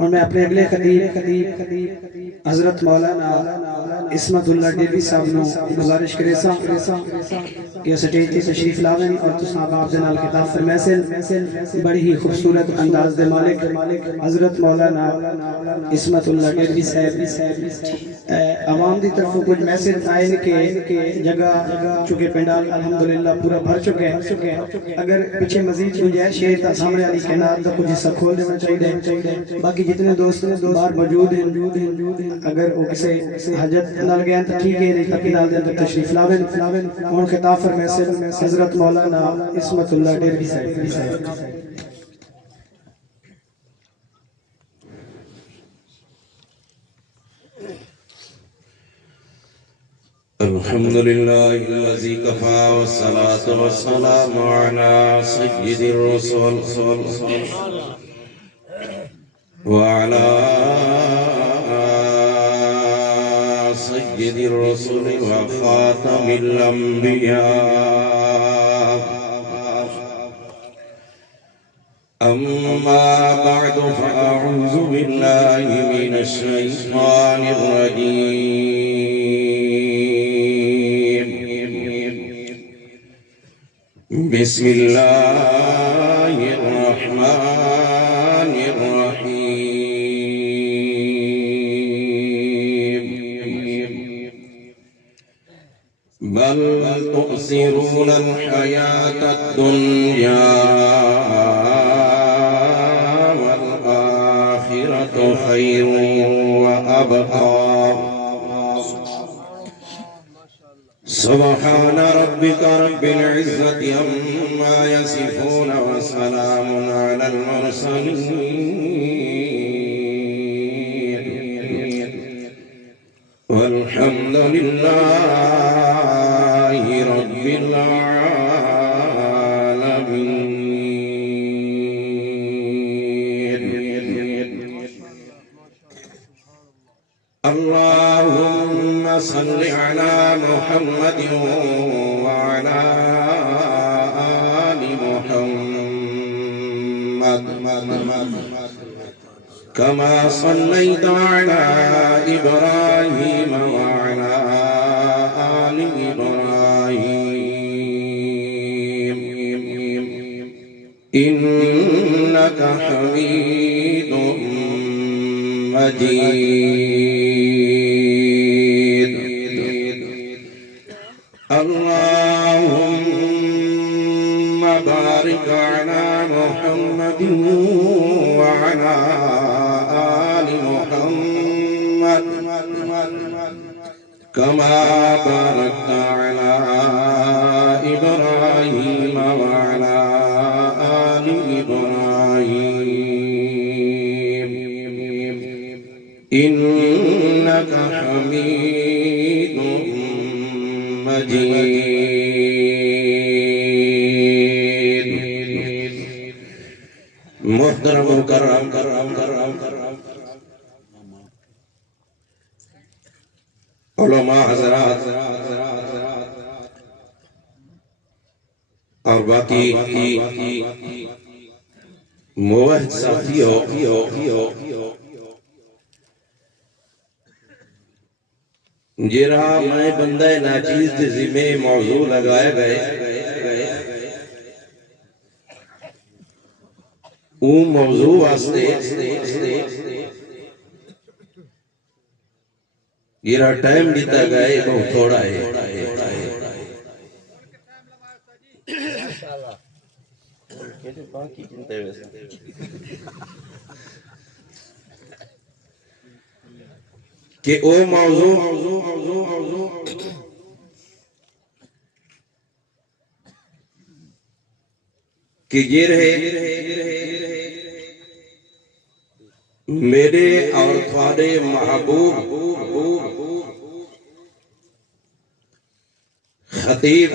اور میں اپنے اگلے خطیب حضرت مولانا عصمت اللہ ڈیوی صاحب نو گزارش کرے سا کہ سٹیج تے تشریف لاویں اور تساں آپ جنال خطاب فرمیسن بڑی ہی خوبصورت انداز دے مالک حضرت مولانا عصمت اللہ ڈیوی صاحب عوام دی طرف کچھ میسج آئے کہ جگہ چکے پنڈال الحمدللہ پورا بھر چکے اگر پیچھے مزید گنجائش ہے تا سامنے والی کائنات دا کچھ حصہ کھول دینا چاہیے باقی جتنے دوست باہر موجود ہیں اگر وہ کسی حاجت نال گئے تو ٹھیک ہے نہیں تاکہ نال دے اندر تشریف لاویں اور خطاب فرمیسن حضرت مولانا عصمت اللہ ڈیوی صاحب الحمد لله الذي كفى والصلاة والسلام على سيد الرسل وعلى سيد الرسل وخاتم الأنبياء أما بعد فأعوذ بالله من الشيطان الرجيم بسم الله الرحمن الرحيم بل تؤثرون الحياة الدنيا والآخرة خير وأبقى سبحان ربك رب العزة عما يصفون وسلام على المرسلين والحمد لله رب العالمين اللهم صل على محمد وعلى آل محمد كما صليت على إبراهيم وعلى آل إبراهيم إنك حميد مجيد اللهم بارك على محمد وعلى آل محمد كما باركت على إبراهيم وعلى آل إبراهيم إنك حميد مجيد محترم مکرم علماء حضرات اور باقی موحد ساتھیوں جرا میں بندہ ناچیز دے ذمہ موضوع لگائے گئے اون موضوع واسطے جرا ٹائم دیتا گئے بہت تھوڑا ہے کہ او موضوع کہ یہ رہے میرے اور تھوڑے محبوب خطیب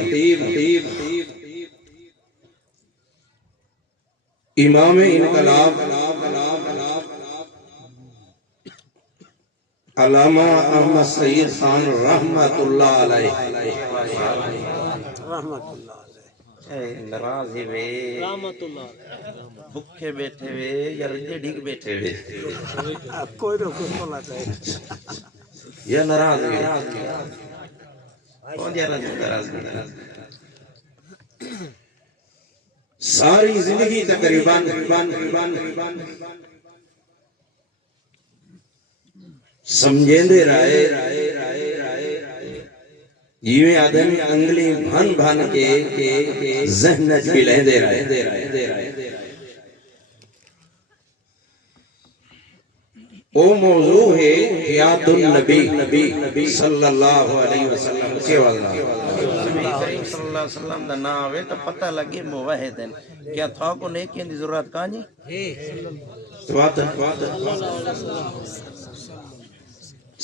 امام انقلاب علامہ احمد سید خان رحمت اللہ علیہ ناراض ہی وے رحمت اللہ بکھے بیٹھے وے یا رجے ڈھیک بیٹھے وے کوئی نہ کوئی بولا چاہے یا ناراض وے کون یا ناراض وے ساری زندگی تقریباً سمجھیندے رہے یہ آدمی انگلی بھن بھن کے ذہن بھی لیندے رہے وہ موضوع ہے حیات النبی صلی اللہ علیہ وسلم کے واللہ نبی کریم صلی اللہ علیہ وسلم دا نام ہوئے تو پتہ لگے موحد ہیں کیا تھا کو نیکیاں دی ضرورت کہاں جی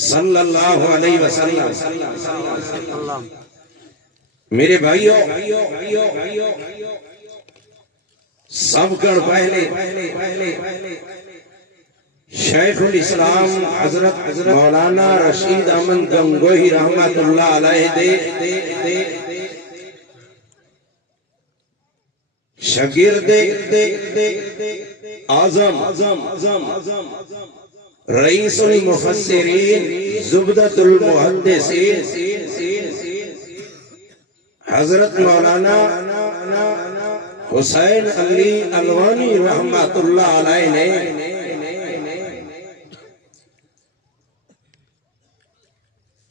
صلی اللہ علیہ وسلم میرے بھائیو سب کر پہلے شیخ الاسلام حضرت مولانا رشید احمد گنگوہی رحمت اللہ علیہ دے شاگرد اعظم رئیس المفسرین زبدۃ المحدثین حضرت مولانا حسین علی الوانی رحمت اللہ علیہ نے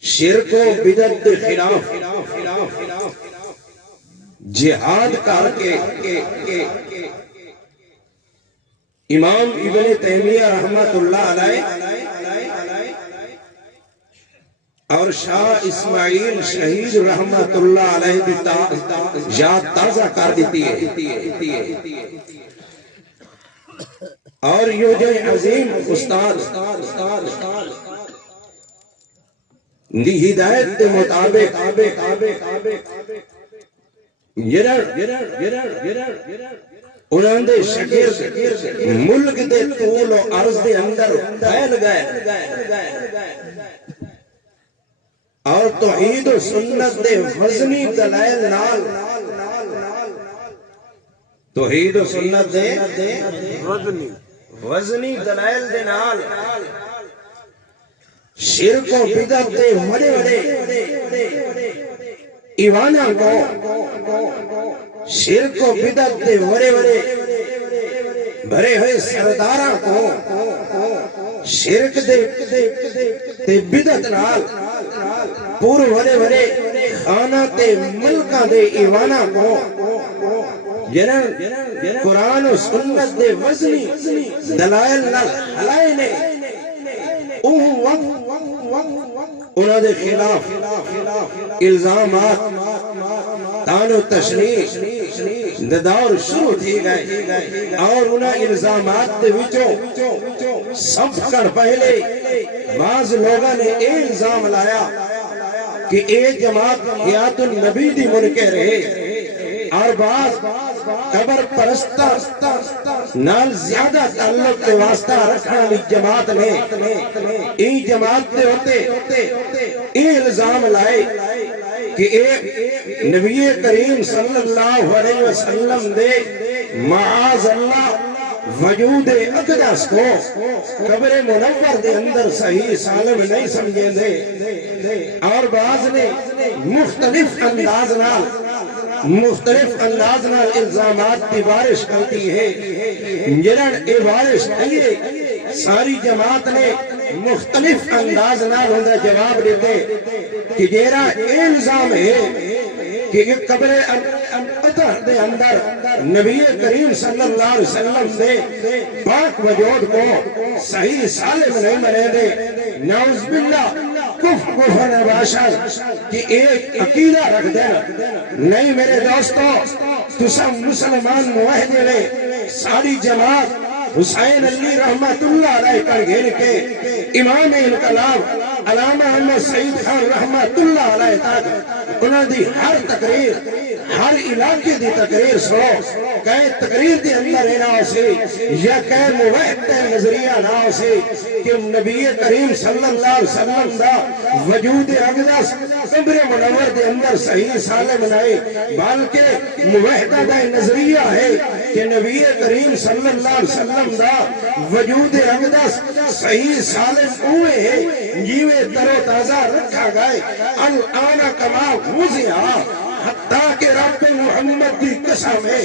شرک و بدعت کے خلاف جہاد کر کے امام ابن تیمیہ رحمت اللہ علیہ اور شاہ اسماعیل شہید رحمت اللہ علیہ بھی یاد تازہ کر دیتی ہے اور یہ جو عظیم استاد دی ہدایت کے مطابق انہوں نے شاگرد ملک دے طول و عرض دے اندر پھیل گئے اور توحید و سنت دے وزنی دلائل نال توحید و سنت دے وزنی دلائل دے نال شرک و بدعت دے بڑے بڑے ایوانا کو شرک و بدعت دے بڑے بڑے بھرے ہوئے سرداراں کو شرک دے بدعت نال پور بڑے بڑے خانہ تے ملکہ دے ایوانا کو جنہاں قرآن و سنت دے وزنی دلائل نال حلائے نے انہوں نے خلاف الزامات تان و تشریح دور شروع تھی گئے اور انہیں الزامات دے وچوں سب کر پہلے بعض لوگوں نے ایک الزام لایا کہ ایک جماعت حیات النبی دی منکر رہے اور بعض قبر پرستہ نال زیادہ تعلق کے واسطہ رکھنا لی جماعت نے این جماعت دے ہوتے این الزام لائے کہ ایک نبی کریم صلی اللہ علیہ وسلم دے معاذ اللہ وجود اقدس کو قبر منور دے اندر صحیح سالم نہیں سمجھیں دے اور بعض نے مختلف انداز نال الزامات کی بارش کرتی ہے جنہاں اے بارش نہیں ساری جماعت نے مختلف انداز نال ہوندہ جواب دیتے کہ جیرا الزام ہے کہ قبر اطہر دے اندر نبی کریم صلی اللہ علیہ وسلم دے پاک وجود کو صحیح سالم نہیں منے دے نعوذ باللہ کفر باشد کہ ایک عقیدہ رکھ دینا نہیں میرے دوستو تسا مسلمان موحد لے ساری جماعت حسین علی رحمت اللہ علیہ کر گھر کے امام انقلاب علامہ احمد سعید خان رحمت اللہ علیہ تک انہوں دی ہر تقریر ہر علاقے دی تقریر سنو کہے تقریر دی اندر نہ ہو سی یا کہے موحد نظریہ نہ ہو سی کہ نبی کریم صلی اللہ علیہ وسلم دا وجود اقدس قبر منور دے اندر صحیح سالم نہیں بلکہ موحدہ دا نظریہ ہے کہ نبی کریم صلی اللہ علیہ وسلم دا وجود اقدس صحیح سالم ہوئے ہیں جیوے تر و تازہ رکھا گئے الان کما وزیعہ حتیٰ کہ رب محمد دی قسم ہے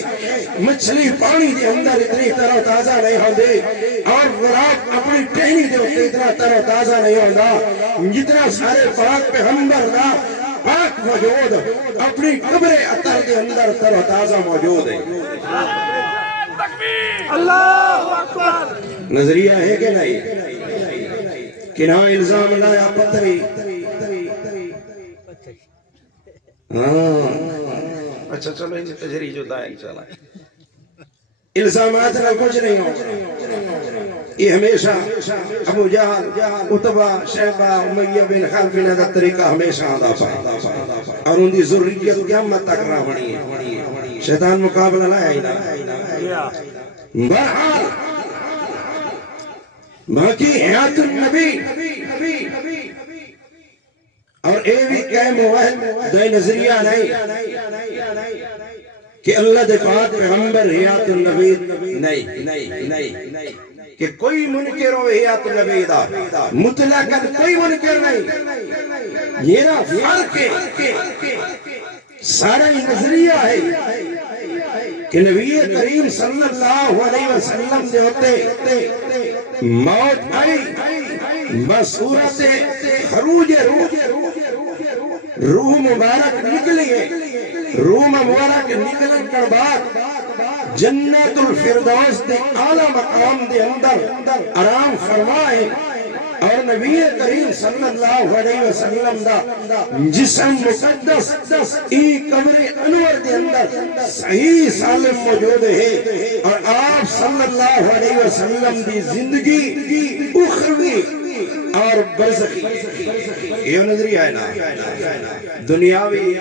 مچھلی پانی دے اندر اتنی تر و تازہ نہیں ہوندے اور غراب اپنی ٹہنی دے ہوتے اتنا تر و تازہ نہیں ہوندا جتنا سارے پاک پیغمبر دا پاک وجود اپنی قبر اطہر دے اندر تر و تازہ موجود ہے اللہ اکبر نظریہ ہے کہ نہیں کہ نہ الزام لایا پتری اچھا چلو ان تجری جو دائیں چلا الزامات نہ کچھ نہیں ہو یہ ہمیشہ ابو جہل عتبہ شیبہ امیہ بن خلف نے دا طریقہ ہمیشہ آدھا پائے اور ان دی ذریت قیامت تک رہا بنی ہے شیطان مقابلہ لائے ہی نہ بہرحال باقی حیات النبی اور اے بھی کہے موحد دے نظریہ نہیں کہ اللہ دے پاک پیغمبر حیات النبی نہیں کہ کوئی منکر ہو حیات النبی دا مطلقاً کوئی منکر نہیں یہ نا فرق ہے سارا نظریہ ہے کہ نبی کریم صلی اللہ علیہ وسلم دے ہوتے موت آئی بصورت خروج روح مبارک نکلی ہے روح مبارک نکلن کر بعد جنت الفردوس دے اعلی مقام دے اندر آرام فرمائے اور نبی کریم صلی اللہ علیہ وسلم دا جسم مقدس ای قبر انور دے اندر صحیح سالم موجود ہے اور آپ صلی اللہ علیہ وسلم دی زندگی اخروی اور برزخی یہ نظریہ ہے نا دنیاوی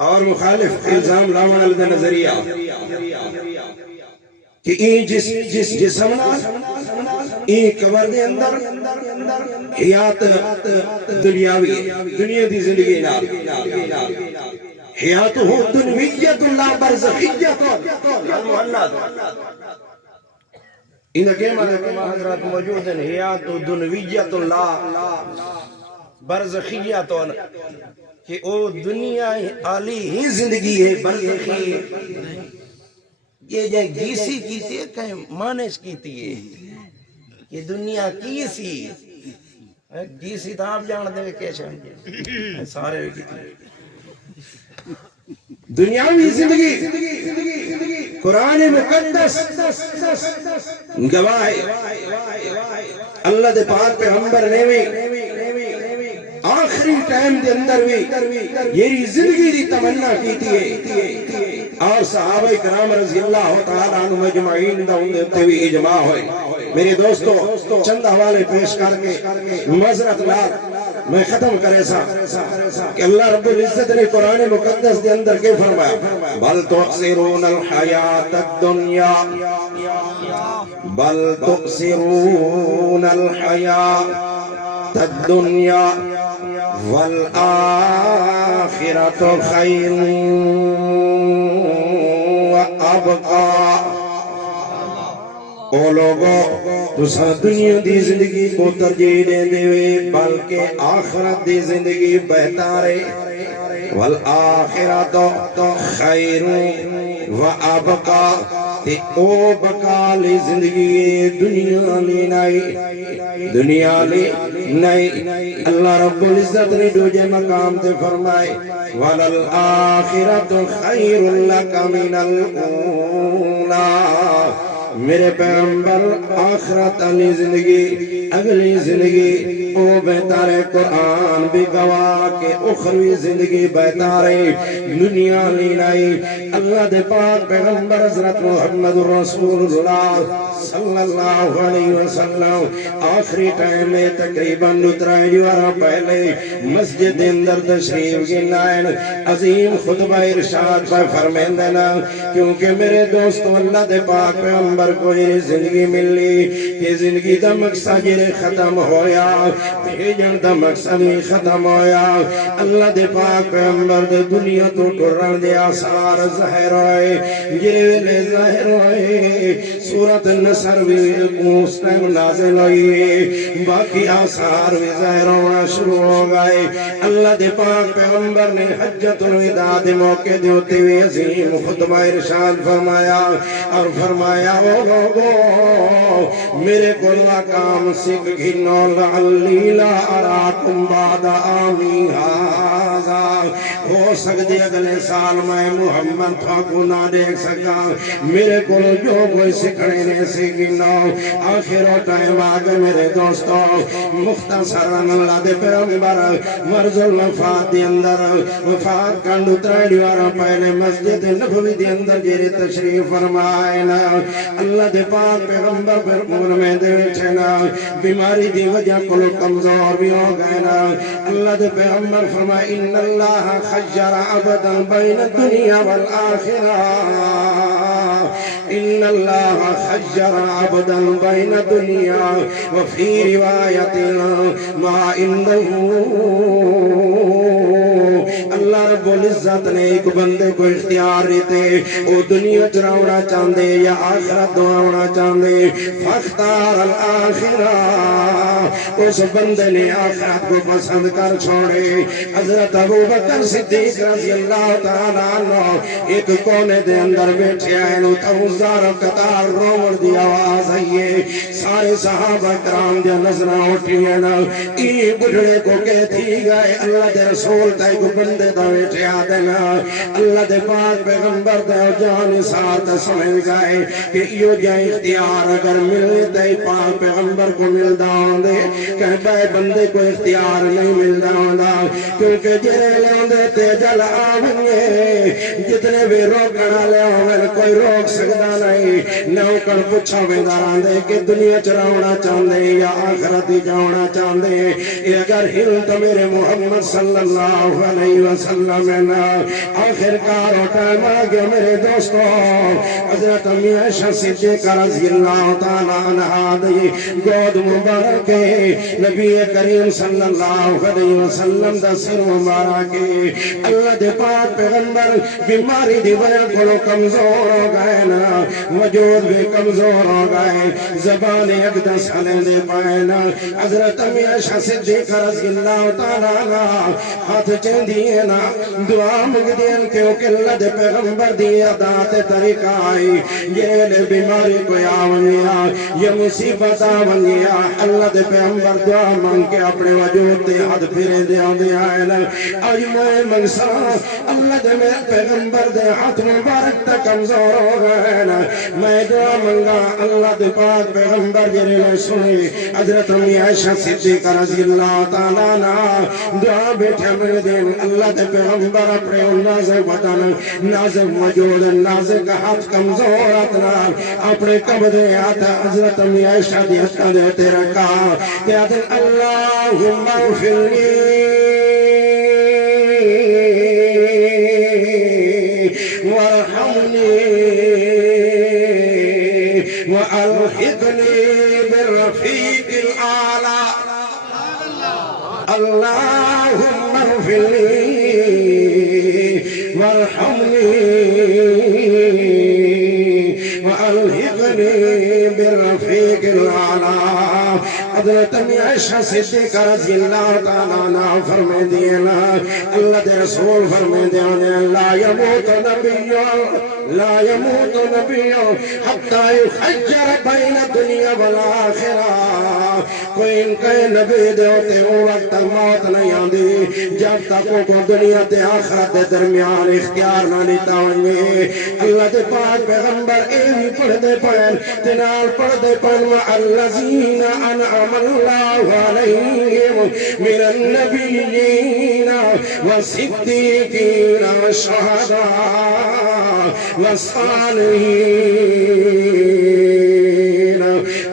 اور مخالف الزام لاؤن علیہ نظریہ کہ این جسمنا این قبر دے اندر حیات دنیاوی دنیا دی زندگی نال حیات ہو دنویت اللہ برزخیت ان کے مانا حضرات موجود ہیں حیات دنویت اللہ برزخیت کہ او دنیا عالی ہی زندگی ہے برزخی یہ جائے گیسی کیتی ہے کہیں مانش کیتی ہے یہ دنیا کی سی گیسی تو آپ جان دے کیسے سارے دنیاوی زندگی قرآن مقدس گواہ ہے اللہ دے پاک پیغمبر نے بھی آخری ٹائم دے اندر بھی یہ زندگی دی تمنا کیتی ہے اور صحابہ کرام رضی اللہ تعالیٰ عنہ مجمعین دا ان دیتے بھی اجماع ہوئے میرے دوستو چند حوالے پیش کر کے معذرت لار میں ختم کرے سا کہ اللہ رب العزت نے قرآن مقدس دے اندر کے فرمایا بل تؤثرون الحیات الدنیا بل تؤثرون الحیات الدنیا والآخرة خیر وابقا او لوگو تسا دنیا دی زندگی کو ترجیح دے دے بلکہ آخرت دی زندگی بہتر ہے والآخرت خیر وابقا تے او بقا لی زندگی دنیا لی نہیں اللہ رب العزت نے دوجہ مقام تے فرمائے وَلَلْآخِرَةُ خَيْرٌ لَكَ مِنَ الْأُولَى میرے پیغمبر آخرت علی زندگی اگلی زندگی او بہتر قرآن بھی گواہ کے اخروی زندگی بہتر دنیا لینائی اللہ دے پاک پیغمبر حضرت محمد رسول اللہ صلی اللہ علیہ وسلم آخری ٹائم میں تقریباً اترائی جوارا پہلے مسجد اندر تشریف گنائن عظیم خطبہ ارشاد پر فرمین دینا کیونکہ میرے دوستو اللہ دے پاک پیغمبر کو یہ زندگی ملی کہ زندگی دا مقصد یہ ختم ہویا بھیجن دا مقصد ہی ختم ہویا اللہ دے پاک پیغمبر دے دنیا تو ٹرن دے آثار ظاہر ہوئے جیلے ظاہر ہوئے سورت نصر بھی اس ٹائم نازل ہوئی باقی آثار بھی ظاہر ہونا شروع ہو گئے اللہ دے پاک پیغمبر نے حجت الوداع دے موقع دے ہوتے ہوئے عظیم خطبہ ارشاد فرمایا اور فرمایا او لوگو میرے کلہ کام سکھ گھنو لعلی لا اراکم بعد آمی ہاذا ہو سکتے اگلے سال میں محمد تھا کو نہ دیکھ سکا میرے کلو جو کوئی سکھنے نے سکھنو آخر و ٹائم آگے میرے دوستو مختصران اللہ دے پیغمبر مرز الوفات دے اندر وفات کنڈو تریڈیوارا پہلے مسجد نبوی دے اندر جیرے تشریف فرمائینا اللہ دے پاک پیغمبر پر مور میں دے چھنا بیماری دی وجہ کلو کمزور بھی ہو گئے نا اللہ دے پیغمبر فرمائے ان اللہ خجر عبدا بین الدنیا والآخرہ ان اللہ خجر عبدا بین الدنیا وفی روایت ما اندہو اللہ رب العزت نے ایک بندے کو اختیار دیتے وہ دنیا چراؤنا چاندے یا آخرت دعاؤنا چاندے فاختار الآخرہ اس بندے نے آخرت کو پسند کر چھوڑے حضرت ابو بکر صدیق رضی اللہ تعالیٰ عنہ ایک کونے دے اندر بیٹھے آئے نو توزار قطار روڑ دی آواز آئیے سارے صحابہ کرام دیا نظرہ اٹھی ہے نا ای بڑھڑے کو کہتی گئے اللہ دے رسول تا ایک بندے دا بیٹھے آتے نا اللہ دے پاک پیغمبر دے جان ساتھ سمجھ گئے کہ یہ جائے اختیار اگر ملے تے پاک پیغمبر کو ملدا ہوں دے کہ بے بندے کو اختیار نہیں ملدا ہوں دا کیونکہ جرے لے ہوں دے تے جل آونگے جتنے بھی روکنا لے ہوں گے کوئی روک سکتا نہیں نہ کر پچھا بیداران دے کہ دنیا چراؤنا چاندے یا آخرتی جاؤنا چاندے اگر ہل تو میرے محمد صلی اللہ علیہ وسلم آخر کار و ٹائم آگے میرے دوستو حضرت عائشہ صدیقہ رضی اللہ تعالیٰ عنہ دی گود مبارک نبی کریم صلی اللہ علیہ وسلم دا سر مبارک اللہ دے پاک پیغمبر بیماری دی وجہ کھلو کمزور ہو گئے نا وجود بھی کمزور ہو گئے زبان اقدس حلیں دے پائے نا حضرت عائشہ صدیقہ رضی اللہ تعالیٰ عنہ ہاتھ چین دیئے نا دعا مگدین کیونکہ اللہ دے پیغمبر دی عدات طریقہ آئی یہ لے بیماری کو آونیا یہ مصیبت آونیا اللہ دے پیغمبر دعا مانگ کے اپنے وجود دے حد پھرے دے آدھے آئے نا آج میں منسا اللہ دے میرے پیغمبر دے ہاتھ مبارک تا کمزور ہو گئے نا میں دعا منگا اللہ دے پاک پیغمبر جرے لے سنی حضرت عائشہ صدیقہ رضی اللہ تعالیٰ عنہ دعا بیٹھے میں دین اللہ دے پیغمبر اپنے نازک وطن نازک وجود نازک ہاتھ کمزور اتنا اپنے قبضے آتا حضرت عائشہ دی حقہ دیتے رکھا کہ آدھن اللہم اغفر لی وارحمنی وألحقني بالرفيق الأعلى اللهم اغفر لي وارحمني وألحقني بالرفيق الأعلى حضرت عائشہ صدیقہ رضی اللہ تعالیٰ عنہ فرمے دینا اللہ دے رسول فرمے دینا لا يموت نبی حتی يخجر بین الدنیا والآخرہ کوئی ان کے نبی دے ہوتے ہو وقت موت نہیں آندی جب تک کو دنیا تے آخرت دے درمیان اختیار نہ لیتا ہوئے اللہ دے پاک پیغمبر ایوی پڑھ دے پڑھن تنال پڑھ دے پڑھن وَالَّذِينَ أَنْعَمَ اللَّهُ عَلَيْهِمْ مِنَ النَّبِيِّينَ وَالصِّدِّيقِينَ وَالشُّهَدَاءِ وَالصَّالِحِينَ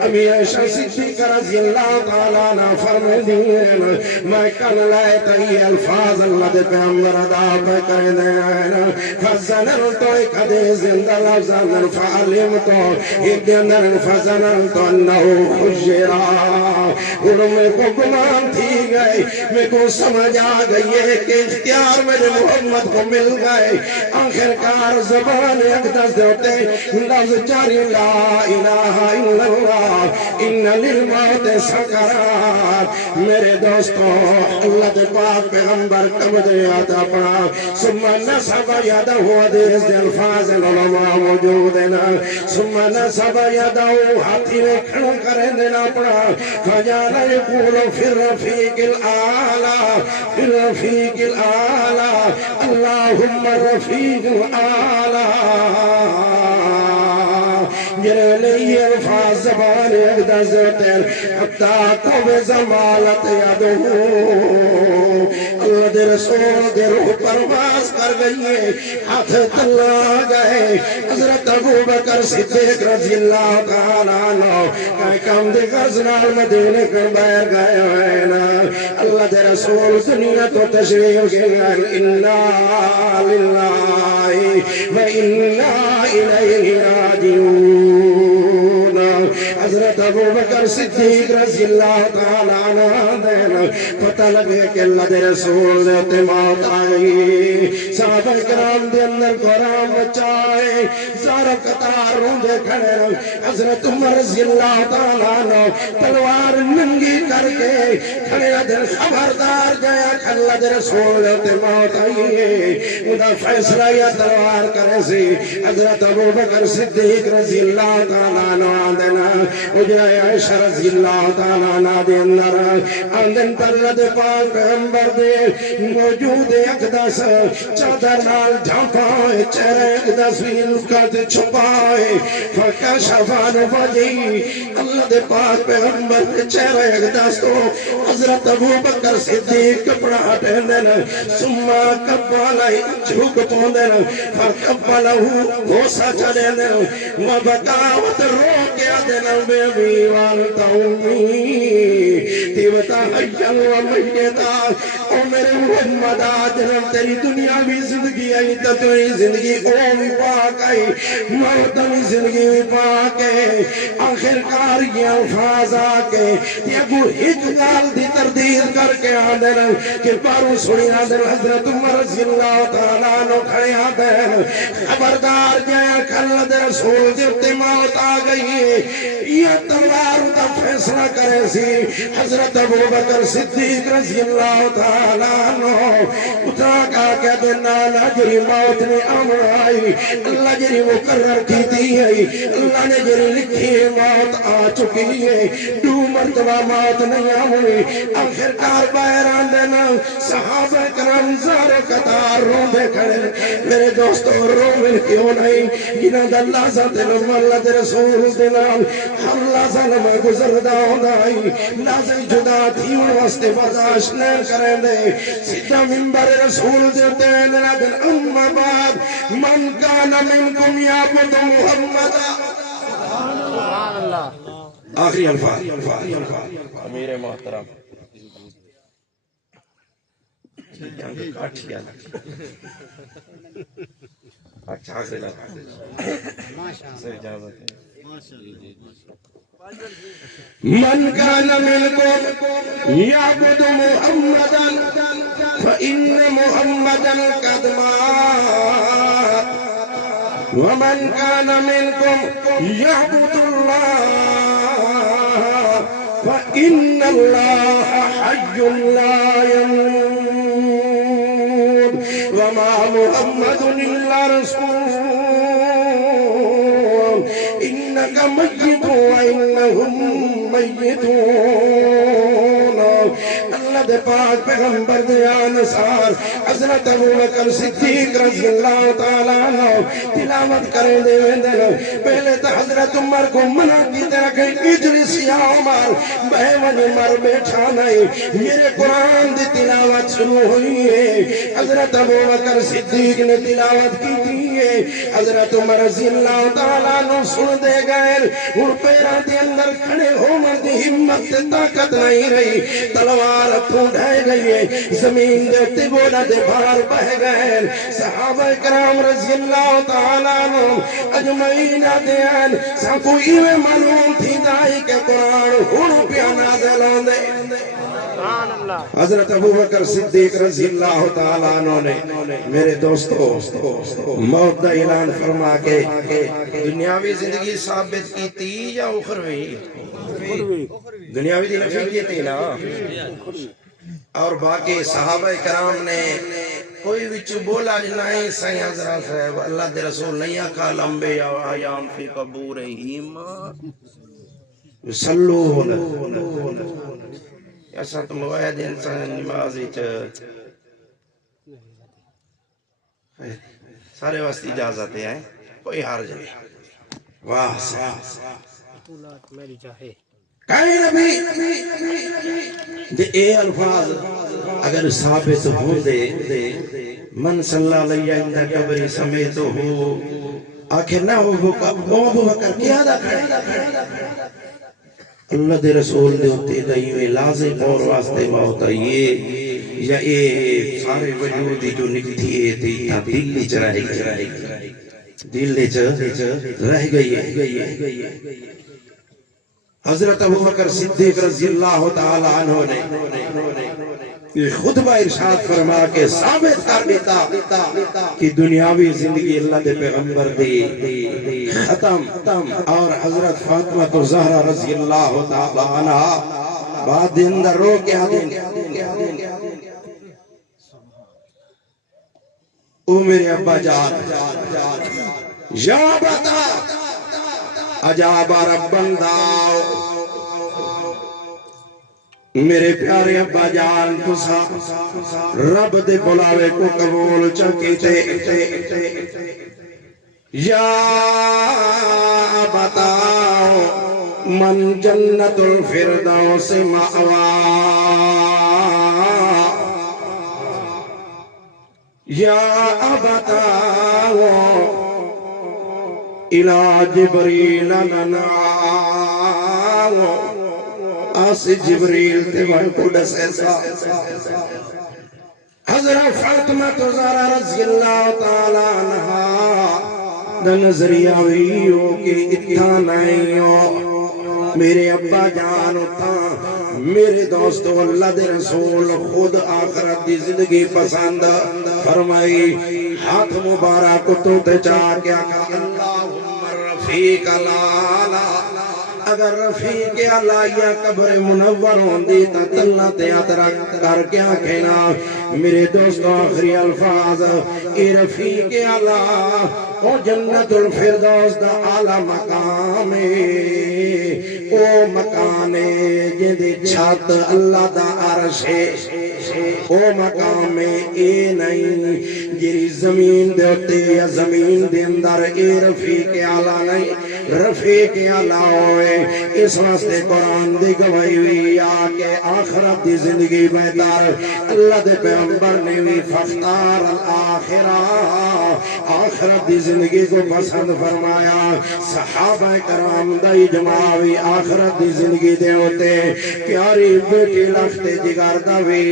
ابھی عائشہ صدیقہ رضی اللہ تعالیٰ عنہ فرماتی ہیں میں کل لائے تئی الفاظ اللہ دے پیغمبر ادا پہ کر دے فَزَنَرْتُ ایک حدیث اندر لفظاً فَعَلِمْتُ ایک اندر فَزَنَرْتُ انہو خجرا انہوں میں کو گمان تھی گئے میں کو سمجھ آ گئی ہے کہ اختیار میرے محمد کو مل گئے آخرکار زبان اقدس دیتے لفظ جاری لا الہ الا اللہ ان للموت سکرات میرے دوستوں اللہ دے پاک پیغمبر قبض یادا پڑا ثم نصب یادہ حدیث دے الفاظ علماء موجود ہیں ثم نصب یادہ ہاتھی میں کھڑا کریں دینا پڑا فجانا یقول فی الرفیق الاعلی فی الرفیق الاعلی اللہم الرفیق الاعلی جرے لئی الفاظ زبان اقدس ہوتے حتی قوم زمالت یادو اللہ دے رسول دے روح پرواز کر گئی ہے ہاتھ تلا گئے حضرت ابو بکر صدیق رضی اللہ تعالیٰ عنہ کئی کام دے غزنال مدینے کر بیر گئے ہیں اللہ دے رسول دنیا تو تشریف گئے انا للہ و انا الیہ راجعون حضرت ابو بکر صدیق رضی اللہ تعالیٰ عنہ دینا پتہ لگے کہ اللہ دے رسول دے موت آئی صحابہ کرام دے اندر قرآن بچائے زارہ قطار روندے کھڑے حضرت عمر رضی اللہ تعالیٰ عنہ تلوار ننگی کر کے کھڑے دل خبردار گیا کہ اللہ دے رسول دے موت آئی ادا فیصلہ یا تلوار کرے سی حضرت ابو بکر صدیق رضی اللہ تعالیٰ عنہ دینا اجائے عائشہ رضی اللہ تعالیٰ عنہ دے اندر آندن پر اللہ دے پاک پیغمبر دے موجود اقدس چادر نال جھانپائے چہرے اقدس ویلکت چھپائے فکشفان وجی اللہ دے پاک پیغمبر دے چہرے اقدس تو حضرت ابو بکر صدیق کپڑا ہٹیں دینا سمہ کبالائی جھوک پوندینا فکبالہو گوسا چلے دینا وبکاوت روکیا دینا بے بیوانتا امی تیوتا حیل و میتا او میرے محمد آجنم تیری دنیاوی زندگی آئی تتوی زندگی اومی پاک آئی موتمی زندگی پاک ہے آخرکار یہ الفاظ آکے یہ کو ہج کال دی تردید کر کے آدھر کہ پارو سنی آدھر حضرت عمر رضی اللہ تعالیٰ عنہ کھڑے آدھر خبردار جایا کھل دے رسول جبتے موت آ گئی ہے یہ تلوار کا فیصلہ کرے سی حضرت ابو بکر صدیق رضی اللہ تعالیٰ عنہ اتنا کہا کہ دینا جری موت نے امر آئی اللہ جری مقرر کی دی ہے اللہ نے جری لکھی موت آ چکی ہے دو مرتبہ موت نہیں آئی آخرکار بائران دینا صحابہ کرام زار قطار رو دے کھڑے میرے دوستوں رو مل کیوں نہیں جنہاں دا اللہ ذات علم اللہ دے رسول دینا ہر لازہ لمحہ گزر داؤں دائی لازہ جدا تھی ان واسطے برداشت نہیں کریں دے سیدھا منبر رسول دیتے ہیں لیکن اما بعد من کان منکم یعبد محمد آخری الفاظ امیر محترم اچھا آخری الفاظ من كان منكم يعبد محمدا فإن محمدا قد مات ومن كان منكم يعبد الله فإن الله حي لا يموت وما محمد إلا رسول إنك میت وانہم میتون اللہ دے پاک پیغمبر دے آنسار حضرت ابوبکر صدیق رضی اللہ تعالیٰ عنہ تلاوت کریں دے ویندن پہلے تو حضرت عمر کو منع کی طرح کہ اجلس یا عمر بہون عمر بیٹھا نہیں میرے قرآن دی تلاوت شروع ہوئی ہے حضرت ابوبکر صدیق نے تلاوت کی تھی ہے حضرت عمر رضی اللہ تعالیٰ عنہ سن دے گئے اور پیران دے اندر کھڑے ہو مردی ہمت طاقت نہیں رہی تلوار پھونڈائے گئی ہے زمین دے اتے گوڑا دے بھار بہ گئے صحابہ کرام رضی اللہ تعالیٰ عنہ اجمعین دیان ساکو ایوے معلوم تھی دائی کے قرآن ہونو پیانا دلان دے حضرت ابوبکر صدیق رضی اللہ تعالیٰ عنہ نے میرے دوستو موت دا اعلان فرما کے دنیاوی زندگی ثابت کی تھی یا اخروی دنیاوی دی نفی کی تھی نا اور باقی صحابہ کرام نے کوئی وچو بولا جنائی سائیں حضرت صاحب اللہ دے رسول نہیں آقا لمبے یا آیام فی قبورہم سلو ہونا ایسا تو مواید انسان نمازی سارے واسطی اجازت ہیں کوئی حرج نہیں واہ کہیں نبی دے اے الفاظ اگر ثابت ہو دے من صلی اللہ علیہ اندہ قبری سمیتو ہو آخر نہ ہو بکر کیا دا کھڑے اللہ دے رسول دے ہوتے دائیوے لازم اور واسطے موت آئیے یا اے سارے وجودی جو نکتی ہے دیتا دلی چ رہ گئی دلی چ رہ گئی حضرت ابوبکر صدیق رضی اللہ تعالیٰ عنہ نے خطبہ ارشاد فرما کے ثابت کر دیتا کہ دنیاوی زندگی اللہ دے پیغمبر دی ختم اور حضرت فاطمہ زہرا رضی اللہ تعالیٰ عنہ بعد دن در رو کیا دن او میرے ابا جان یا بتا عجاب ربن داؤ میرے پیارے ابا جان تسا رب دے بلاوے کو قبول چکی تے یا بتاؤ من جنت الفردوس مأوا یا بتاؤ الى جبریل ننعاو آس جبریل تے وہاں کو ڈسے سا حضرت فاطمہ زہرا رضی اللہ تعالیٰ عنہ دا نظریہ ویو کہ اتنا نہیں ہو میرے ابا جان اتنا میرے دوستو اللہ دے رسول خود آخرت دی زندگی پسند فرمائی ہاتھ مبارک تو تے چاہ کیا کہ اللہم رفیق لالا اگر رفیق اللہ یا قبر منور ہوندی تا تلنا تیاترک کر کیا کہنا میرے دوستو آخری الفاظ اے رفیق اللہ او جنت الفردوس دا اعلی مقام او مکان جدی چھت اللہ دا عرش او مقام اے نہیں جری زمین دے ہوتے یا زمین دے اندر اے رفیق اعلی نہیں رفیق اعلی ہوئے اس واسطے قرآن دی گواہی ہوئی آکے آخرت دی زندگی بہتر اللہ دے پیغمبر نے بھی فختار الاخرہ آخرت دی زندگی کو پسند فرمایا صحابہ کرام دا اجماعی آخرت دی زندگی دے ہوتے پیاری بیٹی لخت جگر دا بھی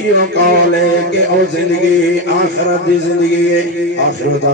یہ قول ہے کہ او زندگی آخرت دی زندگی ہے آخرت